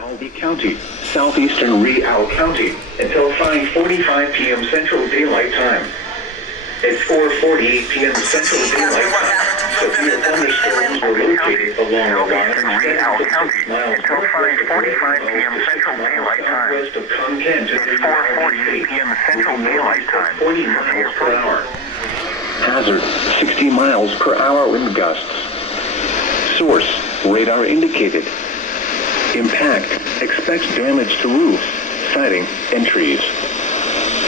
Uvalde County, southeastern Real County, until 5:45 p.m. Central Daylight Time. At 4:48 p.m. Central Daylight Time, severe thunderstorms were located along the line Real County until 5:45 p.m. Central Daylight Time. west of Concan to 4:48 p.m. Central Daylight Time. 40 miles per hour. Hazard, 60 miles per hour wind gusts. Source, radar indicated. Impact, expects damage to roofs, siding, and trees.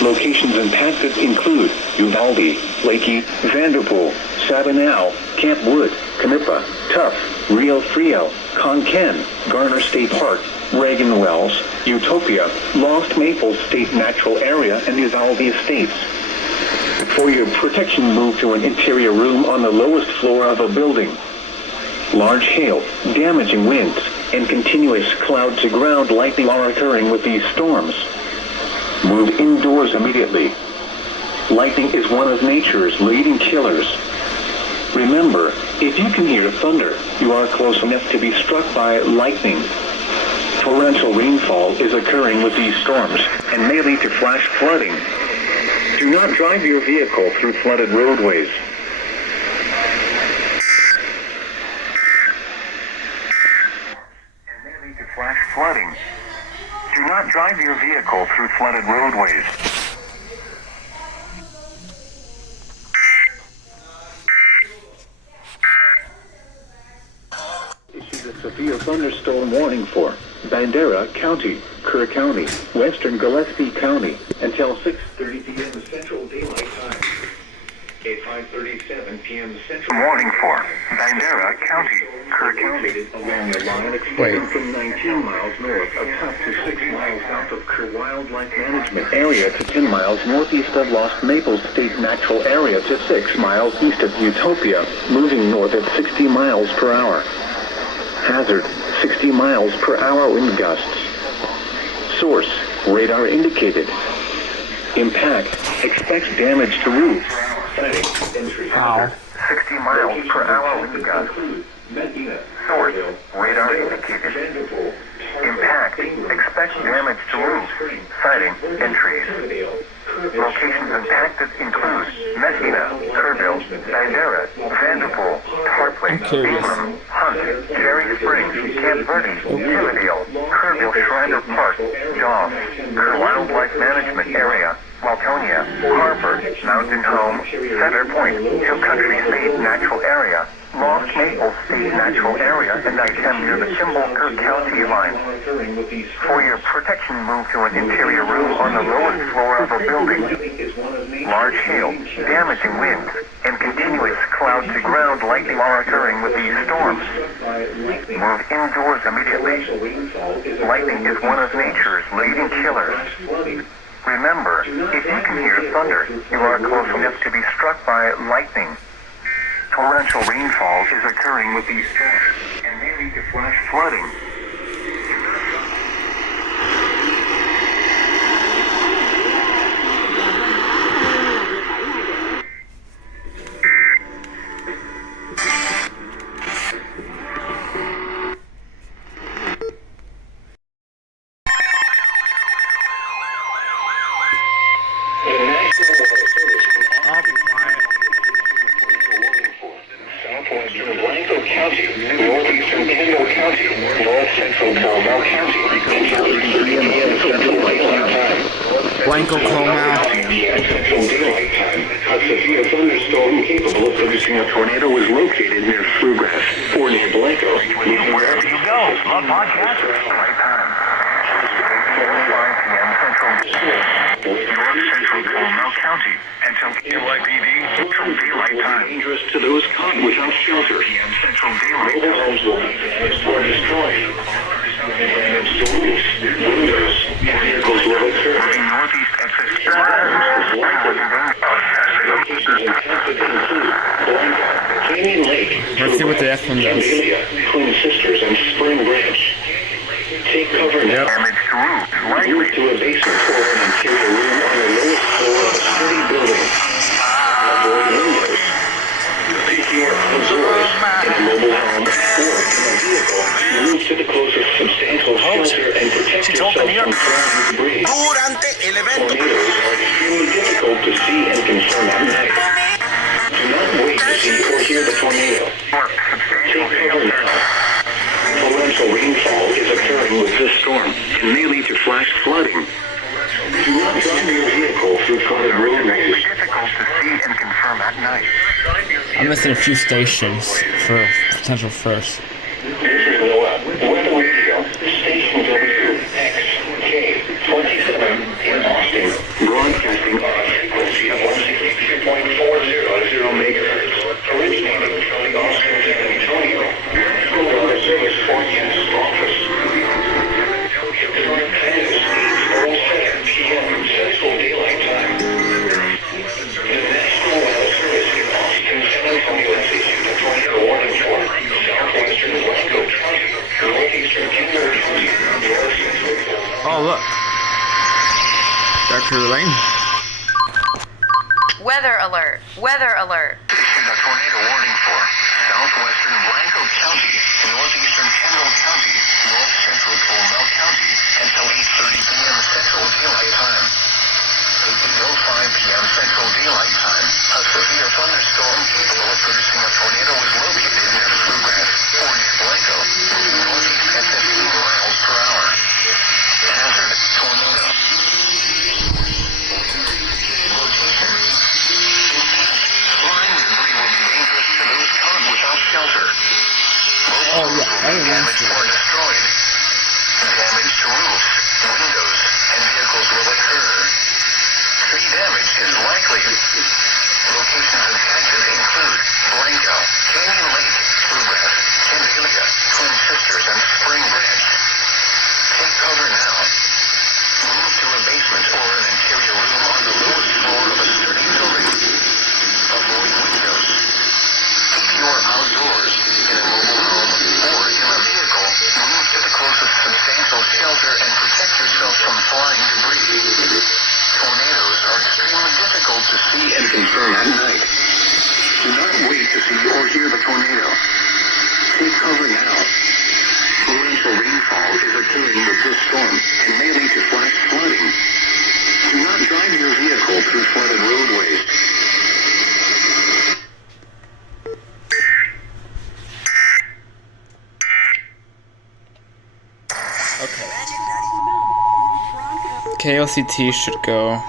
Locations impacted include Uvalde, Lakey, Vanderpool, Sabinal, Camp Wood, Canipa, Tuff, Rio Frio, Concan, Garner State Park, Reagan Wells, Utopia, Lost Maples State Natural Area, and Uvalde Estates. For your protection, move to an interior room on the lowest floor of a building. Large hail, damaging winds, and continuous cloud-to-ground lightning are occurring with these storms. Move indoors immediately. Lightning is one of nature's leading killers. Remember, if you can hear thunder, you are close enough to be struck by lightning. Torrential rainfall is occurring with these storms and may lead to flash flooding. Do not drive your vehicle through flooded roadways. Flash flooding. Do not drive your vehicle through flooded roadways. Issued a severe thunderstorm warning for Bandera County, Kerr County, Western Gillespie County, until 6:30 p.m. Central Daylight Time. At 5:37 p.m. Central Warning for Bandera County, Kerr County. Along the line extending from 19 miles north of Tuff to 6 miles south of Kerr Wildlife Management Area to 10 miles northeast of Lost Maples State Natural Area to 6 miles east of Utopia, moving north at 60 miles per hour. Hazard, 60 miles per hour wind gusts. Source, radar indicated. Impact, expects damage to roofs. Wow. 60 miles per hour wind gusts. Source, radar indicated. Impact, expects damage to roofs, siding, and trees. Locations impacted include Messina, Kerrville, Bandera, Vanderpool, Tarpley, Ingram, Hunt, Cherry Springs, Camp Verde, Timothdale, Kerrville Shriner Park, Jaws, Kerr Wildlife Management Area, Waltonia, Harper, Mountain Home, Center Point, Hill Country State Natural Area, Lost Maples State Natural Area, and item near the Kimball-Kerr County line. For your protection, move to an interior room on the lowest floor of a building. Large hail, damaging winds, and continuous cloud-to-ground lightning are occurring with these storms. Move indoors immediately. Lightning is one of nature's leading killers. Remember, if you can hear thunder, you are close enough to be struck by lightning. Torrential rainfall is occurring with these storms and may lead to flash flooding. Blanco Coma. A severe thunderstorm capable of producing a tornado was located near Bluegrass or near Blanco. Wherever you go, love podcast. Right time. 5 p.m. Central. Central Comal County until NYPD Central Daylight Time. Dangerous to those caught without shelter. PM Central Daylight Mobile Time. homes will be damaged or destroyed. Damage to roofs, windows, and vehicles will occur. Moving northeast at 50. Locations impacted include Blanco, Canyon Lake, Let's see what the F one does. Amelia, Twin Sisters, and Spring Branch. Take cover now. Damage to roofs, Move likely. to a basement or an interior room on the lowest floor of a sturdy building. Avoid windows. Take care of doors in a mobile home or in a vehicle. Move to the closest substantial shelter choque near. Durante el evento. Tornadoes are extremely difficult to see and confirm at night. Do not wait to see or hear the tornado. Take cover now. Torrential rainfall is occurring with this storm and may lead to flash flooding. Do not drive your vehicle through flooded roadways. Difficult to see and confirm at night. I'm missing a few stations for potential first. This is NOAA Weather Radio, Station WXK27 in Austin, broadcasting on a frequency of 162.400 megahertz, originating from the Austin, San Antonio National Weather Service Forecast Office. Current time is 8:07 p.m. Central Daylight Time. The National Weather Service in Austin, San Antonio has issued a tornado warning for southwestern Blanco County, northeastern Kendall County, north central. Oh, look. Dr. Lane. Weather alert. Weather alert. Issued a tornado warning for southwestern Blanco County, northeastern Kendall County, north central Comal County until 8:30 p.m. Central Daylight Time. At 8:05 p.m. Central Daylight Time, a severe thunderstorm capable of producing a tornado was located near Bluegrass or near Blanco, moving northeast at 15 miles per hour. Hazard, tornado. Flying debris will be dangerous to those caught without shelter. Oh, yeah, I remember. Damaged or destroyed. Damage to roofs, windows, and vehicles will occur. Tree damage is likely. Locations impacted include Blanco, Canyon Lake, Bluegrass, Candelia, Twin Sisters, and Spring Branch. Take cover now. Move to a basement or an interior room on the lowest floor of a sturdy building. Avoid windows. If you are outdoors, in a mobile home, or in a vehicle, move to the closest substantial shelter and protect yourself from flying debris. Tornadoes are extremely difficult to see and Confirm at night. Do not wait to see or hear the tornado. Take cover now. Torrential rainfall is occurring with this storm and may lead to flash flooding. Do not drive your vehicle through flooded roadways. Okay. KLCT should go.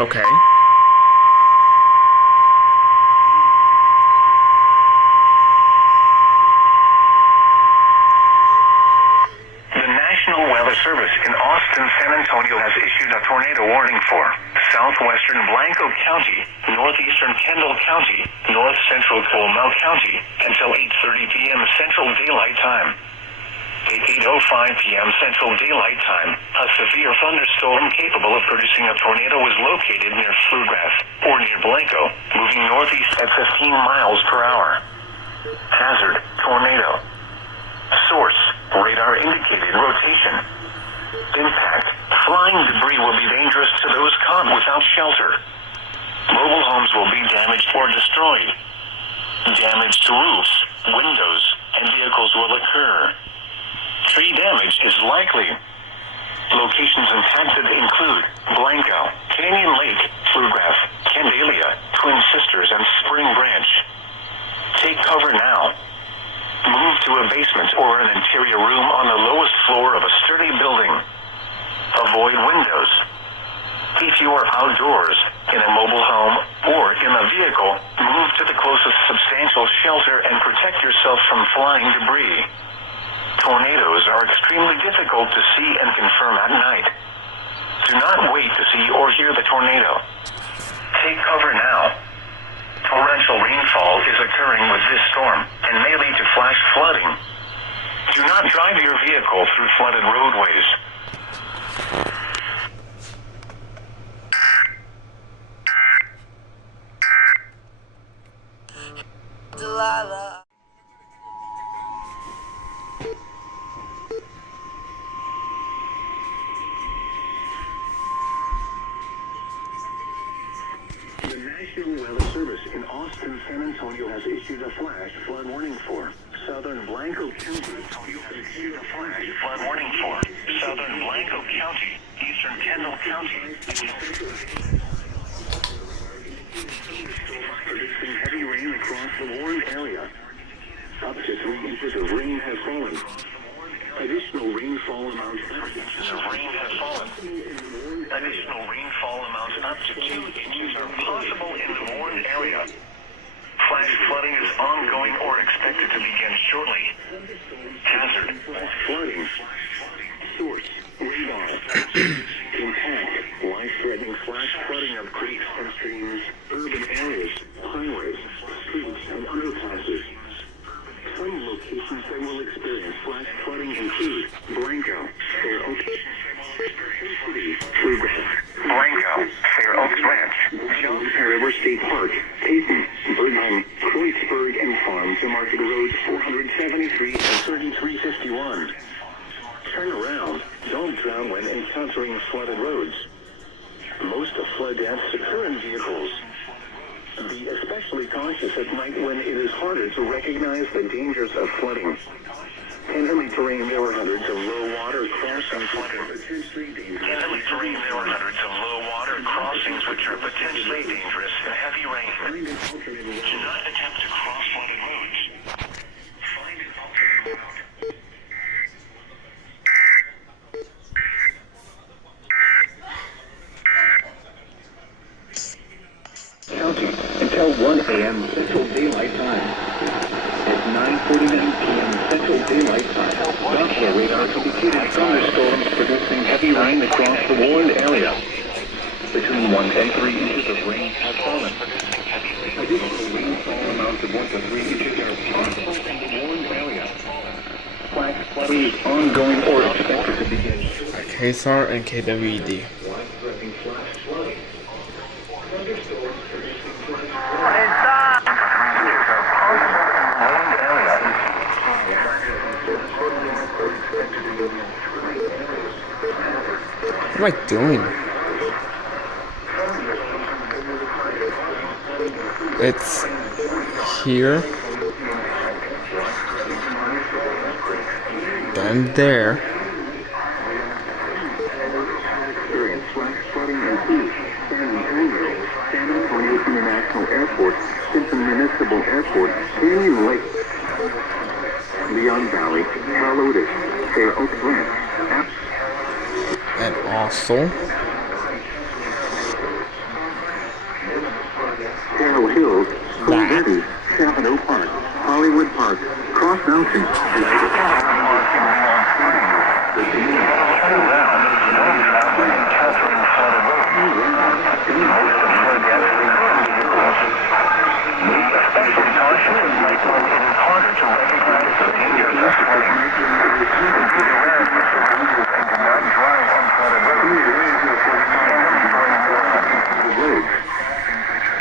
Okay. The National Weather Service in Austin, San Antonio has issued a tornado warning for southwestern Blanco County, northeastern Kendall County, north central Comal County until 8:30 p.m. Central Daylight Time. At 8:05 p.m. Central Daylight Time, a severe thunderstorm capable of producing a tornado was located near Bluegrass or near Blanco, moving northeast at 15 miles per hour. Hazard, tornado. Source, radar indicated rotation. Impact, flying debris will be dangerous to those caught without shelter. Mobile homes will be damaged or destroyed. Damage to roofs, windows, and vehicles will occur. Tree damage is likely. Locations impacted include Blanco, Canyon Lake, Bluegrass, Candelia, Twin Sisters, and Spring Branch. Take cover now. Move to a basement or an interior room on the lowest floor of a sturdy building. Avoid windows. If you are outdoors, in a mobile home, or in a vehicle, move to the closest substantial shelter and protect yourself from flying debris. Tornadoes are extremely difficult to see and confirm at night. Do not wait to see or hear the tornado. Take cover now. Torrential rainfall is occurring with this storm and may lead to flash flooding. Do not drive your vehicle through flooded roadways. National Weather Service in Austin, San Antonio has issued a flash flood warning for southern Blanco County. Has issued a flash flood warning for southern Blanco County, eastern Kendall County. Predicting heavy rain across the warned area. Up to 3 inches of rain has fallen. Additional rainfall amounts up to 2 inches are possible in the warned area. Flash flooding is ongoing or expected to begin shortly. Hazard. Flooding. Source. Radar. Impact. Life-threatening flash flooding of creeks and streams, urban areas, highways, streets, and underpasses. Some locations that will experience flash flooding include Blanco, Fair Oaks, Blanco, Fair Oaks Ranch, Johnson River State Park, Payton, Birdheim, Kreuzberg, and Farm to Market Roads 473 and 3351. Turn around. Don't drown when encountering flooded roads. Most of flood deaths occur in vehicles. Be especially cautious at night when it is harder to recognize the dangers of flooding. In hilly terrain, there were hundreds of low water crossings which are potentially dangerous in heavy rain. Do not attempt to cross flooded roads. Find an alternate route. County until 1 a.m. Central Daylight Time. At 9:49 p.m. Central Daylight Time, Doppler radar indicated thunderstorms producing heavy rain across the warned area. Between 1 and 3 inches of rain have fallen. Additional rainfall amounts of 1 to 3 inches are possible in the warned area. Flash flooding is ongoing or expected to begin. KZAR and KWED. Life-threatening flash flooding. Thunderstorms producing flash What am I doing? It's here, then there. Flash flooding includes San Antonio International Airport, Simpson Municipal Airport, Canyon Lake, Leon Valley, Carlotus, Fair Oaks Ranch, And also Carroll Hills, School Valley, Chavano Park, Hollywood Park, Cross Mountain,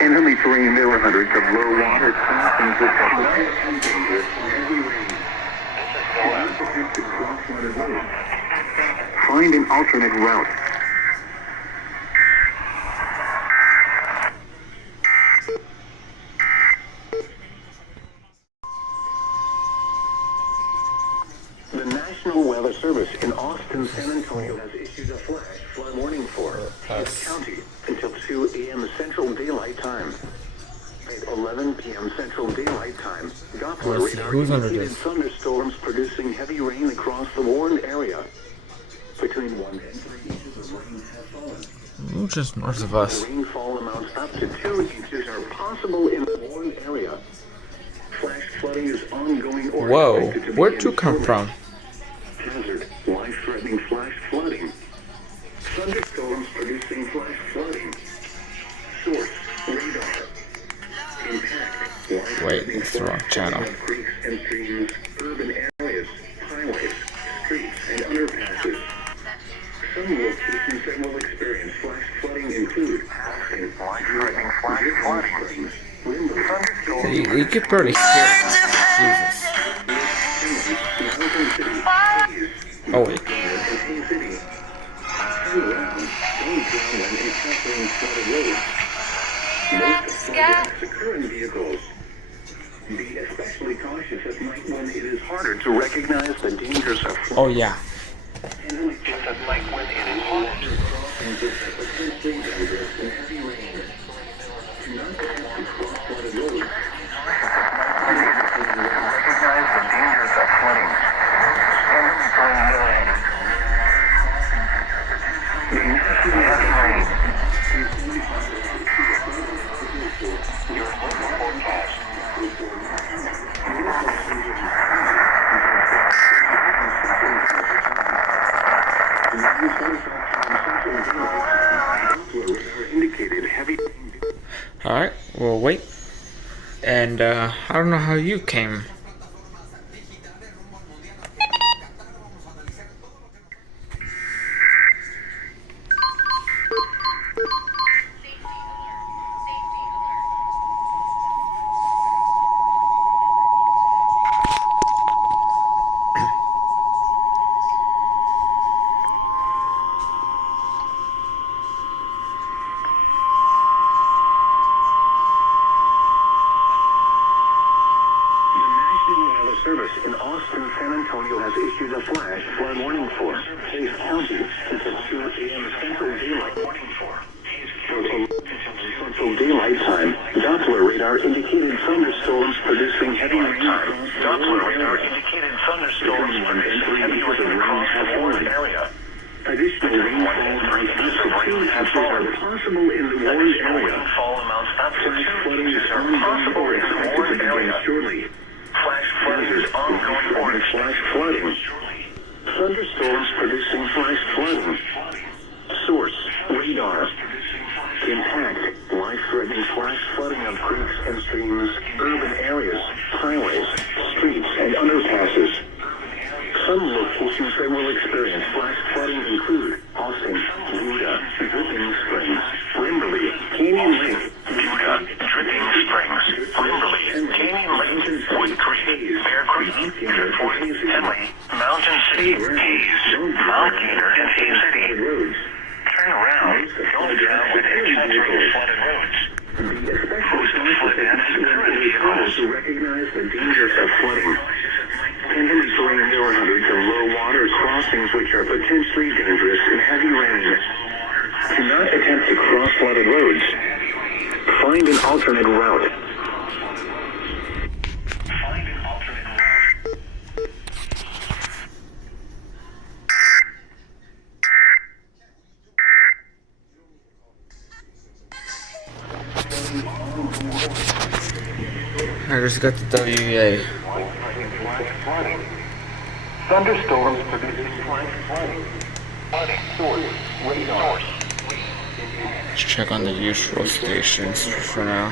In hilly terrain, there were hundreds of low water crossings which are dangerous in heavy rain. Find an alternate route. The National Weather Service in Austin, San Antonio has issued a flash flood warning for this county until 2 a.m. Central Daylight Time. At 11 p.m. Central Daylight Time, Doppler radar who's under indicated this? thunderstorms producing heavy rain across the warned area. Between 1 and 3 inches of rain have fallen. just north of us. Rainfall amounts up to 2 inches are possible in the warned area. Flash flooding is ongoing or Whoa, expected to where'd begin you come shortly. from? Hazard, life-threatening flash flooding. Thunderstorms producing flash flooding. Source, radar. Impact, Wait, it's the wrong channel. creeks and streams, urban areas, highways, streets, and underpasses. Some locations that will experience flash flooding include life-threatening flash flooding. You could barely hear it. Jesus. Oh wait. guy? Current vehicles. Be especially cautious at night when it is harder to recognize the dangers of flooding. Oh yeah. Just at night when it is harder to crossings are potentially dangerous in heavy rain. Do not attempt to cross flooded roads. Recognize the dangers of flooding. Heavy rain. Your local forecast. Indicated heavy. Alright, we'll wait. And I don't know how you came. Service in Austin, San Antonio has issued a flash flood warning for Hayes County until 2 a.m. Central Daylight Warning for Central Daylight Time. Doppler radar indicated thunderstorms producing heavy rain. Doppler radar indicated thunderstorms producing heavy rain across the warned area. Additional rainfall amounts up to 2 inches are possible in the warned area. Rainfall amounts up to 2 Flooding is inches are possible in the warned area. shortly. Flash flooding is ongoing or Flash flooding. Thunderstorms producing flash flooding. Source, radar. Impact, life-threatening flash flooding of creeks and streams, urban areas, highways, streets, and underpasses. Some locations that will experience flash flooding include Austin, Buda, Dripping Springs, Wimberley, Canyon Lake, Buda, Dripping Springs, Wimberley, Canyon Lake, Wood Creek, Bear Creek, Driftwood, Henley, Mountain City, Hayes, Mount Gator, and Hayes City. Turn around. Don't travel with excessively flooded roads. Most of flood damage to current vehicles. To recognize the dangers of flooding. Inventory neighborhoods of low water crossings which are potentially dangerous in heavy rain. Do not attempt to cross flooded roads. Find an alternate route. I just got the WEA. Thunderstorms producing flash flooding. Source, radar. Let's check on the usual stations for now.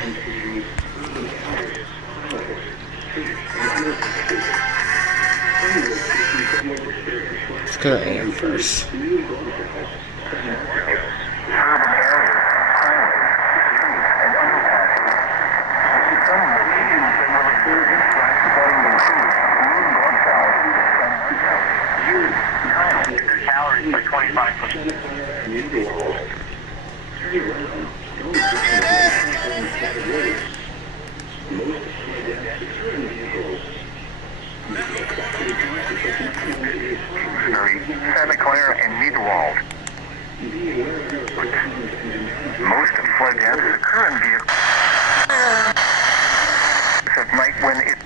Let's go to AM first. Calories by 25%. Santa Clara and Meadowald. Most of flood damage occur in vehicles at night when it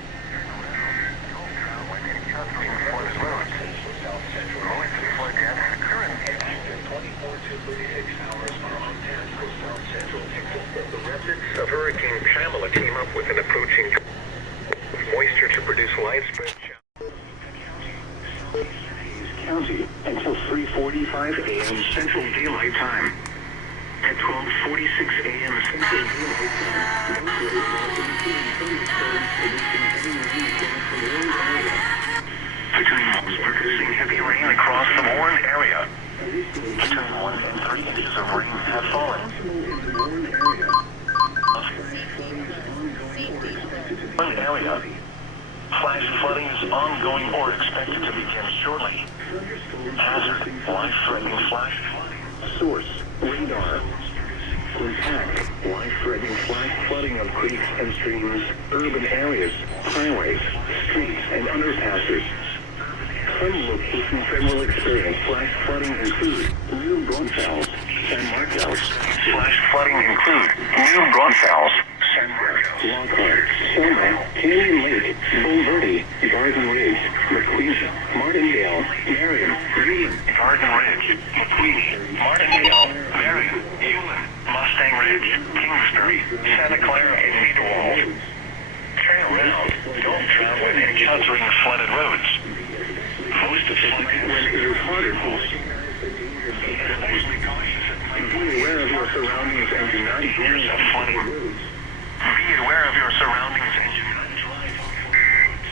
of Hurricane Pamela came up with an approaching moisture to produce widespread County until 3:45 a.m. Central Daylight Time. At 12:46 a.m. Central Daylight Time, between walls producing heavy rain across the warned area. Between 1 and 3 inches of rain have fallen. One area. Flash flooding is ongoing or expected to begin shortly. Hazard, life-threatening flash flooding. Source, radar. Impact, life-threatening flash flooding of creeks and streams, urban areas, highways, streets, and underpasses. Some locations that will experience flash flooding include New Gonzales, San Marcos. Flash flooding include New Gonzales, San Marcos, Lockhart, Selma, Canyon Lake, Bulverde, Garden Ridge, McQueeney, Martindale, Marion, Green, Garden Ridge, McQueeney, Martindale, Marion, Hewlett, Mustang Ridge, Kingsbury, Santa Clara, and Cedarwald. Turn around. Don't travel when encountering flooded roads. Most of when it is harder to be aware of your surroundings and do not drive on flooded roads. Be aware of your surroundings and do not drive on flooded roads.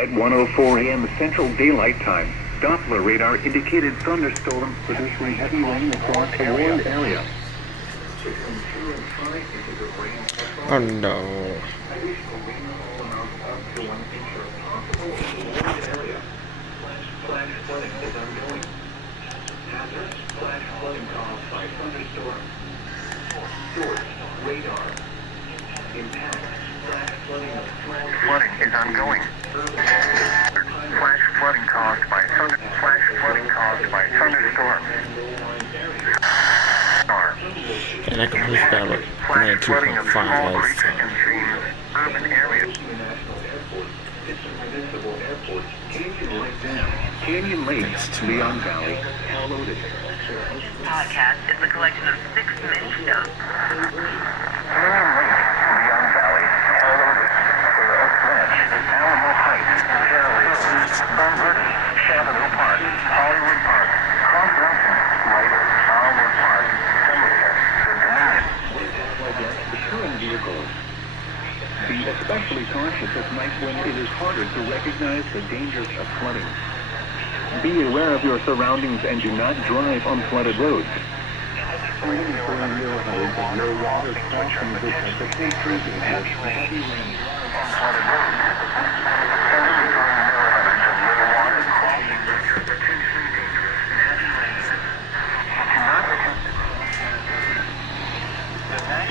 At 1:04 a.m. Central Daylight Time, Doppler radar indicated thunderstorms producing heavy rain across the warned area. Oh no. Flash flooding is ongoing. Hazardous flash flooding caused by thunderstorm. Source, radar. Impact, flash flooding is ongoing. Flash flooding caused by thunderstorm. And I can push that like Flash flooding of 2.5 small lights. creeks and streams, urban areas. Canyon Lake, Leon Valley, downloaded. Podcast is a collection of 6 mini stops. Canyon Lake, Leon Valley, downloaded. Oak Ridge, Alamo Heights, Terra Hills, Bulverde, Chaminade Park, Hollywood Park, Cross Junction, Lighter, Alamo Park, Somerset, the Dominion. Pursuing vehicles. Be especially cautious at night when it is harder to recognize the dangers of flooding. Be aware of your surroundings and do not drive on flooded roads. Heavy rain on flooded roads.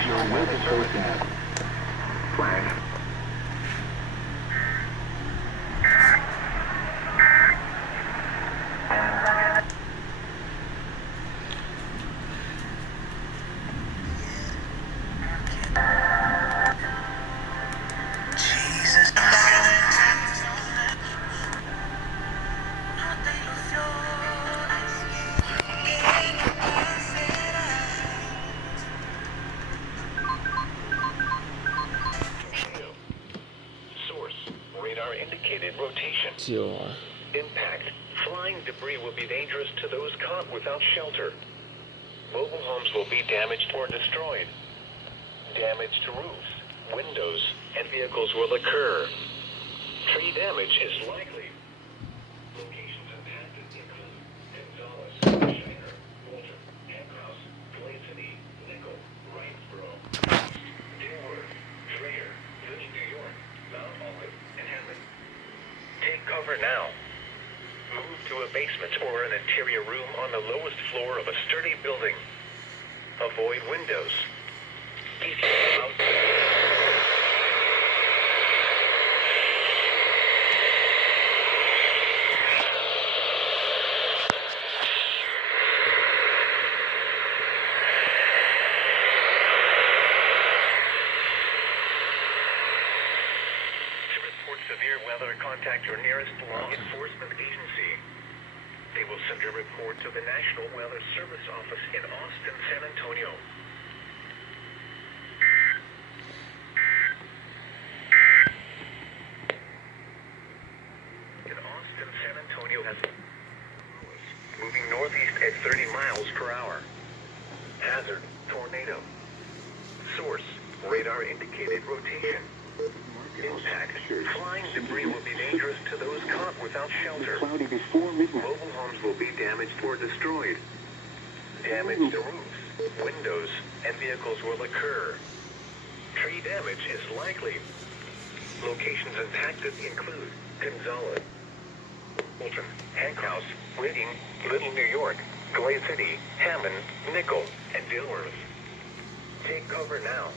Your weather forecast. Flag. Indicated rotation. KZAR. Impact. Flying debris will be dangerous to those caught without shelter. Mobile homes will be damaged or destroyed. Damage to roofs, windows, and vehicles will occur. Tree damage is likely. Locations impacted include Gonzales, Shiner, Walter, Heckhouse, Blazeney, Nickel, Wrightsboro, Dilworth, Traer, Village, New York, Mount Olive, and Hadley. Take cover now. Move to a basement or an interior room on the lowest floor of a sturdy building. Avoid windows. Severe weather, contact your nearest law enforcement agency. They will send a report to the National Weather Service office in Austin, San Antonio. In Austin, San Antonio has moving northeast at 30 miles per hour. Hazard, tornado. Source, radar indicated rotation. Impact. Flying debris will be dangerous to those caught without shelter. Mobile homes will be damaged or destroyed. Damage to roofs, windows, and vehicles will occur. Tree damage is likely. Locations impacted include Gonzales, Fulton, Hankhouse, Reading, Little New York, Clay City, Hammond, Nickel, and Dilworth. Take cover now.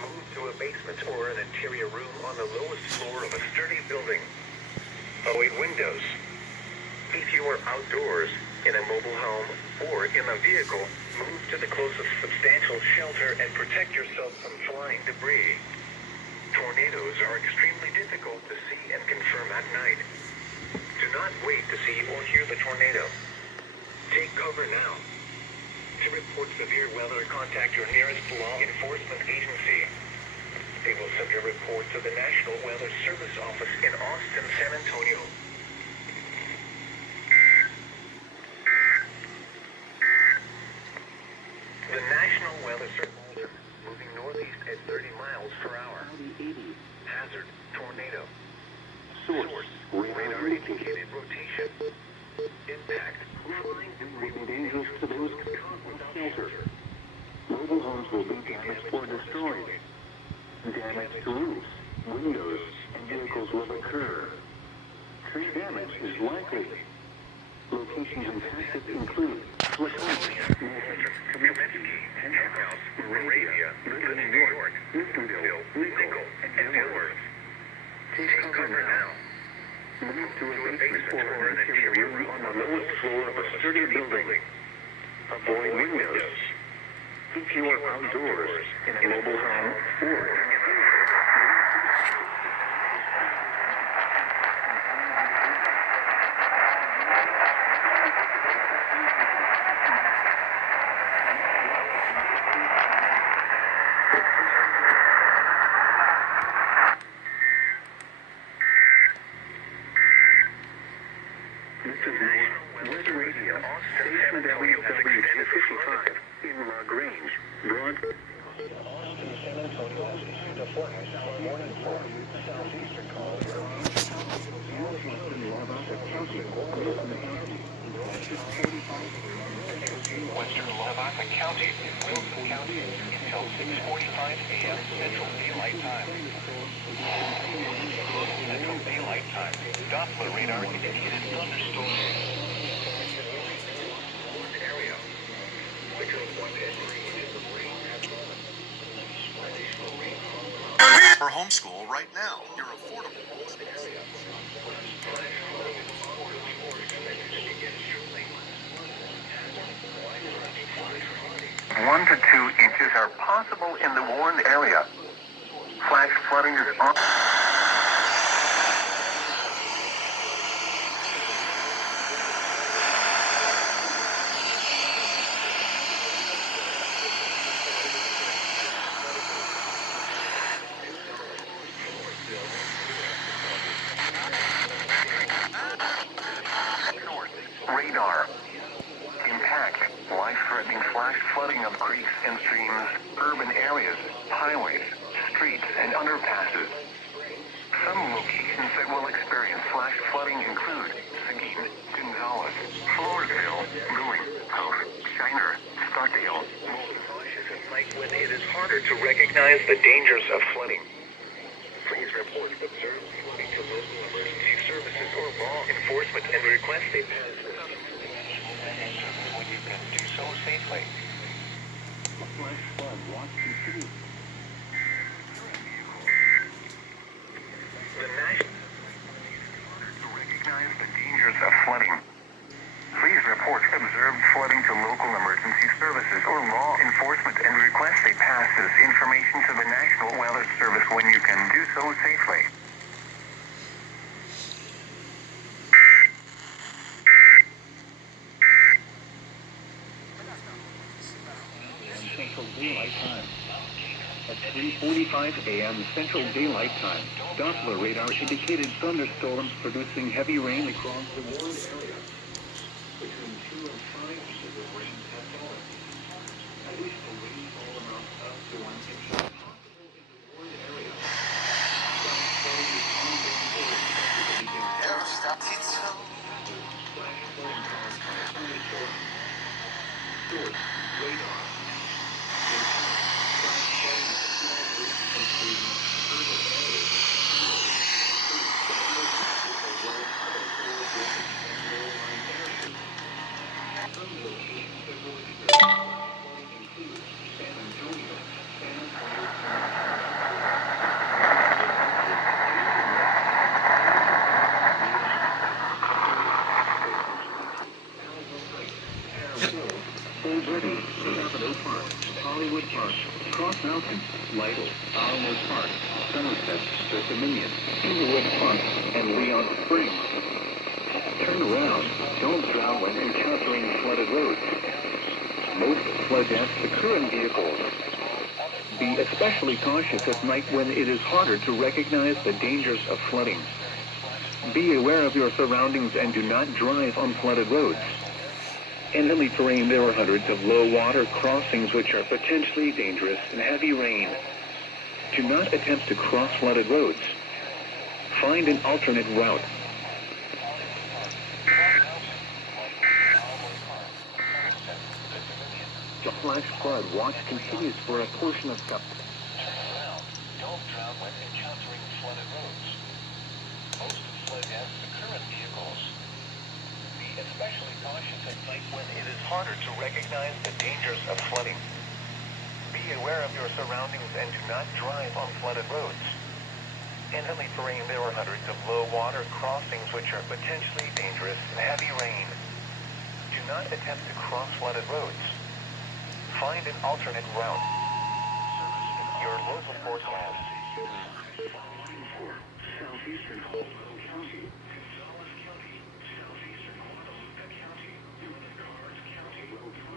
Move to a basement or an interior room on the lowest floor of a sturdy building. Avoid windows. If you are outdoors, in a mobile home, or in a vehicle, move to the closest substantial shelter and protect yourself from flying debris. Tornadoes are extremely difficult to see and confirm at night. Do not wait to see or hear the tornado. Take cover now. To report severe weather, contact your nearest law enforcement agency. They will send your report to the National Weather Service office in Austin, San Antonio. The National Weather Service moving northeast at 30 miles per hour. Hazard, tornado. Source, radar indicated rotation. Impact, flying debris dangerous to those caught without shelter. Mobile homes will be damaged or destroyed. Damage to roofs, windows, and vehicles will occur. Tree damage is likely. Locations impacted include Kaminsky, Hankhouse, Moravia, Little New York, Newtonville, Nickel, and Dilworth. Take cover now. Move to a basement or an interior room on the lowest floor of a sturdy building. Avoid windows. If you are outdoors, in a mobile home, or this is Weather Radio, station WW255 in Grange, Broad. Austin, San Antonio, to forecast our morning for southeastern Colorado, northwestern Lavaca County, Western Lavaca County, Wilson County, until 6:45 a.m. Central Daylight Time. Central Daylight Time. Doppler radar indicated thunderstorm. Area. Between 1 and 3 inches of rain. Additional rain. For homeschool right now. You're affordable. 1 to 2 inches are possible in the warned area. Flash flooding is on. Radar. Impact. Life-threatening flash flooding of creeks and streams, urban areas, highways, streets, and underpasses. Some locations that will experience flash flooding include Seguin, Gonzales, Floresville, Bowie, Hope, Shiner, Stockdale. Cautious at night when it is harder to recognize the dangers of flooding. Please report observed flooding to local emergency services or law enforcement and request a pass when you can do so safely. flash flood watch continues. The National to recognize the dangers of flooding. Please report observed flooding to local emergency services or law enforcement and request they pass this information to the National Weather Service when you can do so safely. Central Daylight Time. At 3:45 a.m. Central Daylight Time, Doppler radar indicated thunderstorms producing heavy rain across the warned area. Between 2 and 5 inches of rain have fallen. At least a rainfall amount up to 1 inch is possible in the warned area. Flash flooding is ongoing or expected to begin. Flash flooding caused by thunderstorms. Source, radar. Flash flooding is a small group of urban areas. Lytle, Alamo Park, Somerset, Dominion, Inglewood Park, and Leon Springs. Turn around. Don't drown when encountering flooded roads. Most flood deaths occur in vehicles. Be especially cautious at night when it is harder to recognize the dangers of flooding. Be aware of your surroundings and do not drive on flooded roads. In hilly terrain, there are hundreds of low-water crossings which are potentially dangerous in heavy rain. Do not attempt to cross flooded roads. Find an alternate route. The flash flood watch continues for a portion of Don't drown when encountering flooded roads. Most flood deaths occur in vehicles. Be especially cautious at night when it is harder to recognize the dangers of flooding. Be aware of your surroundings and do not drive on flooded roads. In hilly terrain, there are hundreds of low-water crossings which are potentially dangerous in heavy rain. Do not attempt to cross flooded roads. Find an alternate route. Your local forecast. Southeastern Colorado County, Gonzales County, southeastern Guadalupe County, Northern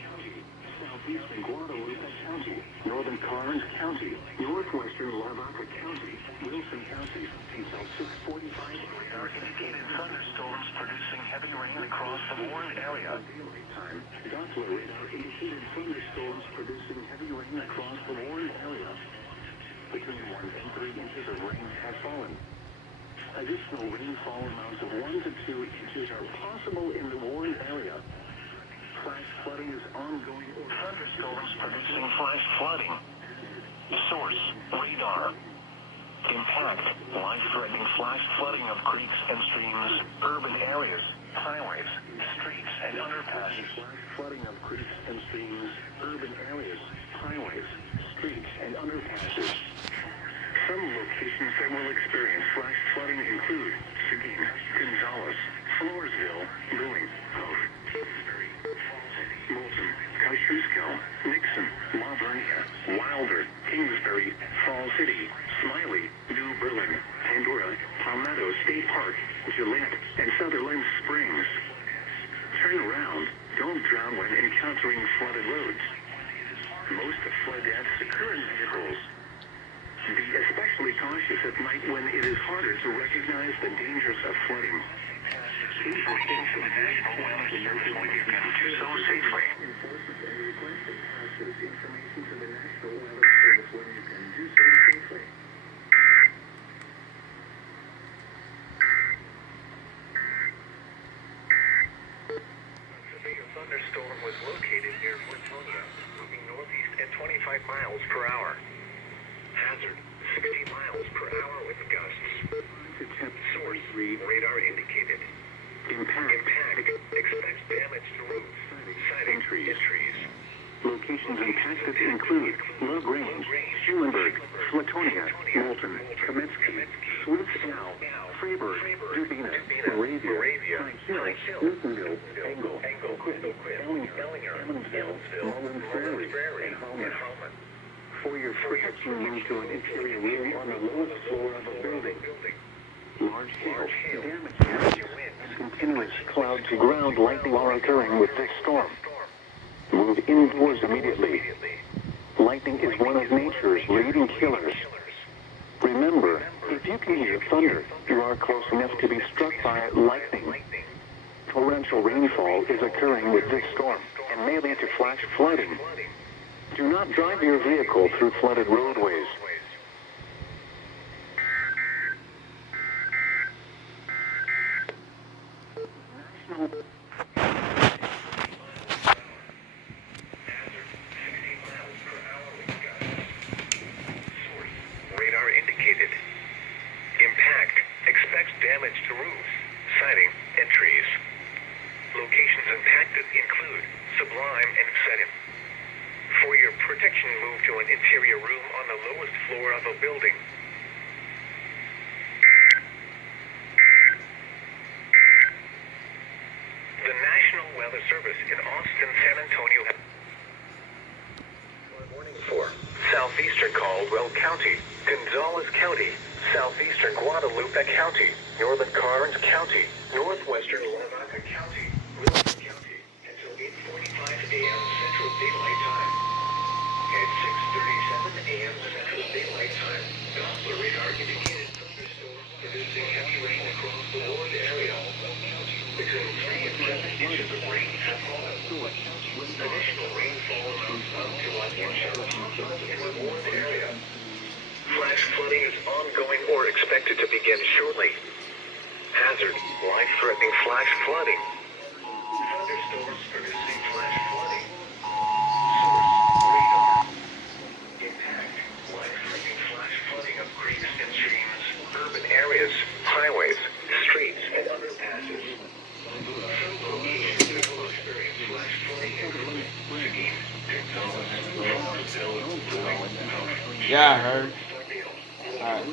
County, southeastern Guadalupe County, northern Karnes County, northwestern Lavaca County, Wilson County, until 6:45 are indicated thunderstorms producing heavy rain across the Warren area. Daylight time, Doppler radar indicated thunderstorms producing heavy rain across the Warren area. Between 1 and 3 inches of rain has fallen. Additional rainfall amounts of 1 to 2 inches are possible in the Warren area. Flash flooding is ongoing. Thunderstorms producing flash flooding. Source, radar. Impact, life-threatening flash flooding of creeks and streams, urban areas, highways, streets, and underpasses. Flash flooding of creeks and streams, urban areas, highways, streets, and underpasses. Some locations that will experience flash flooding include Seguin, Gonzales, Floresville, Milling, Hope, Kingsbury, Moulton, Kosciuszko, Nixon, La Vernia, Wilder, Kingsbury, Fall City, Smiley, New Berlin, Pandora, Palmetto State Park, Gillette, and Sutherland Springs. Turn around. Don't drown when encountering flooded roads. Most flood deaths occur in vehicles. Be especially cautious at night when it is harder to recognize the dangers of flooding. Information from the National Weather Service when you can do so safely. Information from the National Weather Service when you can do so safely. A thunderstorm was located near Flatonia, moving northeast at 25 miles per hour. Hazard, 60 miles per hour with gusts. Source, radar indicated. Impact, expects damage to roofs, siding, trees. Locations impacted include La Grange, Schulenburg, Flatonia, Moulton, Kamensky, Swift-Dow, Freiburg, Dubina, Moravia, High Hill, Newtonville, Engel, Ellinger, Emmonsville, Mullen Prairie, and Holman. For your protection, move to an interior room on the lowest floor of a building. Large hail, damage, and continuous cloud to ground lightning are occurring with this storm. Move indoors immediately. Lightning is one of nature's leading killers. Remember, if you can hear thunder, you are close enough to be struck by lightning. Torrential rainfall is occurring with this storm and may lead to flash flooding. Do not drive your vehicle through flooded roadways. Radar indicated. Impact expects damage to roofs, siding, and trees. Locations impacted include Sublime and Seguin. For your protection, move to an interior room on the lowest floor of a building. The National Weather Service in Austin, San Antonio. Warning for Caldwell County, Gonzales County, southeastern Guadalupe County, northern Carnes County, northwestern Lavaca County, Wilson County, until 8:45 a.m. Central Daylight Time. At 6:37 a.m. Central Daylight Time, Doppler radar indicated thunderstorms producing heavy rain across the Ward area. Between 3 and 7 inches of rain have fallen. Additional rainfall amounts up to 1 inch in the Ward area. Flash flooding is ongoing or expected to begin shortly. Hazard, life-threatening flash flooding. Thunderstorms producing flash flooding. Source, radar. Impact, life-threatening flash flooding of creeks and streams, urban areas, highways, streets, and underpasses. Some locations will experience flash flooding including Seguin, Gonzales, Floresville, Seguin, Yeah, I heard. Alright.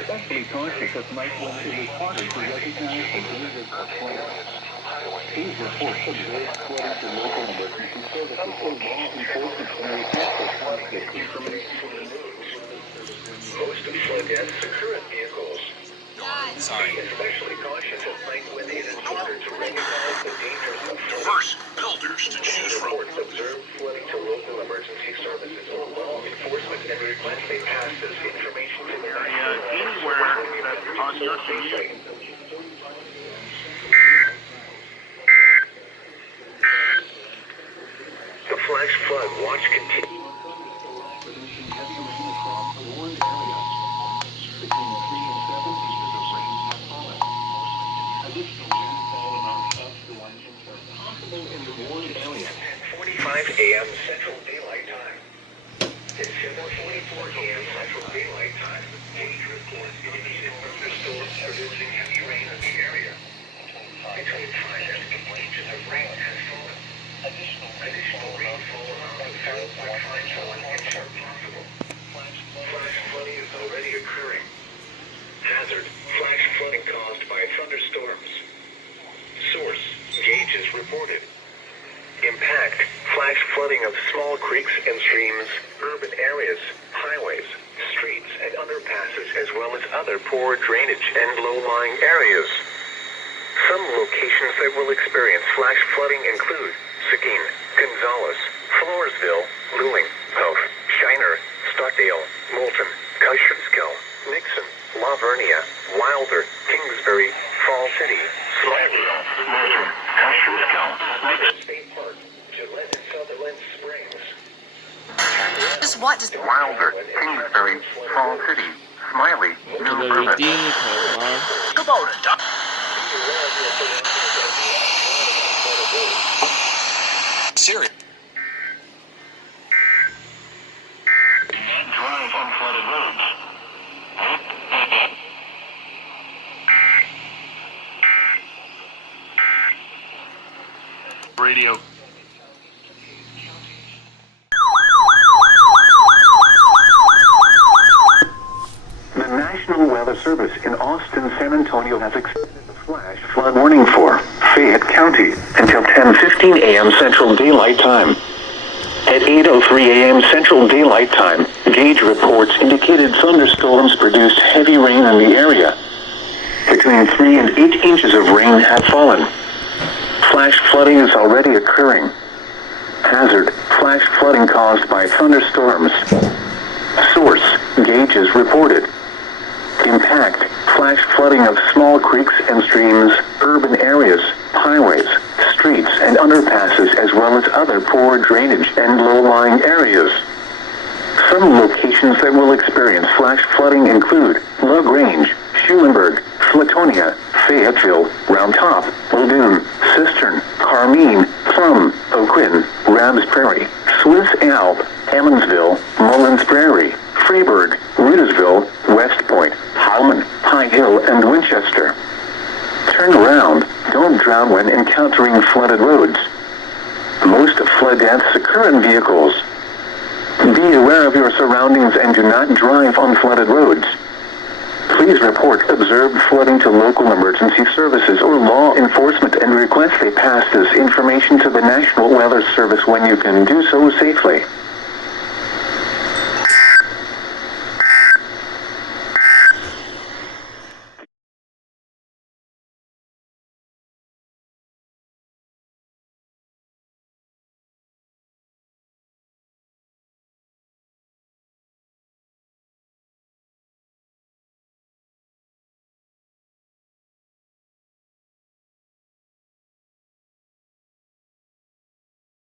Especially cautious of night when it is harder to recognize the dangers of flooding. Please report observed flooding to local emergency services or law enforcement when requested this information from the news. Most of flood deaths occur in vehicles. Sorry. Be especially cautious at night when it is harder to recognize the dangers of flooding. Diverse builders to choose from. Reports observed flooding to local emergency services or law enforcement and request they pass this information to the Anywhere that's on your commute. The flash flood watch continues. A.m. Central Daylight Time. At 7:44 a.m. Central Daylight Time, Gauge reports indicated thunderstorms producing heavy rain in the area. Between 5 and 8 inches of rain has fallen. Additional rainfall amounts of 0.5 to 1 inch are possible. Flash flooding is already occurring. Hazard, flash flooding caused by thunderstorms. Source, gauges reported. Impact, flash flooding of small creeks and streams, urban areas, highways, streets, and underpasses, as well as other poor drainage and low-lying areas. Some locations that will experience flash flooding include Seguin, Gonzales, Floresville, Luling, Hope, Shiner, Stockdale, Moulton, Cushersville, Nixon, La Vernia, Wilder, Kingsbury, Fall City, Slidell, Moulton, Cushersville, State Park, Gillette, and Sutherland Springs. Just what does Wilder, Kingsbury, Fall City, Smiley, New Bourbon. Kubota, Doc. Siri. Do not drive on flooded roads. Radio. The National Weather Service in Austin, San Antonio has extended the flash flood warning for Fayette County until 10:15 a.m. Central Daylight Time. At 8:03 a.m. Central Daylight Time, gauge reports indicated thunderstorms produced heavy rain in the area. Between 3 and 8 inches of rain have fallen. Flash flooding is already occurring. Hazard, flash flooding caused by thunderstorms. Source, gauges reported. Impact, flash flooding of small creeks and streams, urban areas, highways, streets, and underpasses, as well as other poor drainage and low-lying areas. Some locations that will experience flash flooding include La Grange, Schulenburg, Flatonia, Fayetteville, Round Top, Muldoon, Cistern, Carmine, Plum, Oaquin, Rabs Prairie, Swiss Alp, Emmonsville, Mullins Prairie, Freeburg, Rudisville, West Point, Howman, Pine Hill, and Winchester. Turn around. Don't drown when encountering flooded roads. Most flood deaths occur in vehicles. Be aware of your surroundings and do not drive on flooded roads. Please report observed flooding to local emergency services or law enforcement and request they pass this information to the National Weather Service when you can do so safely.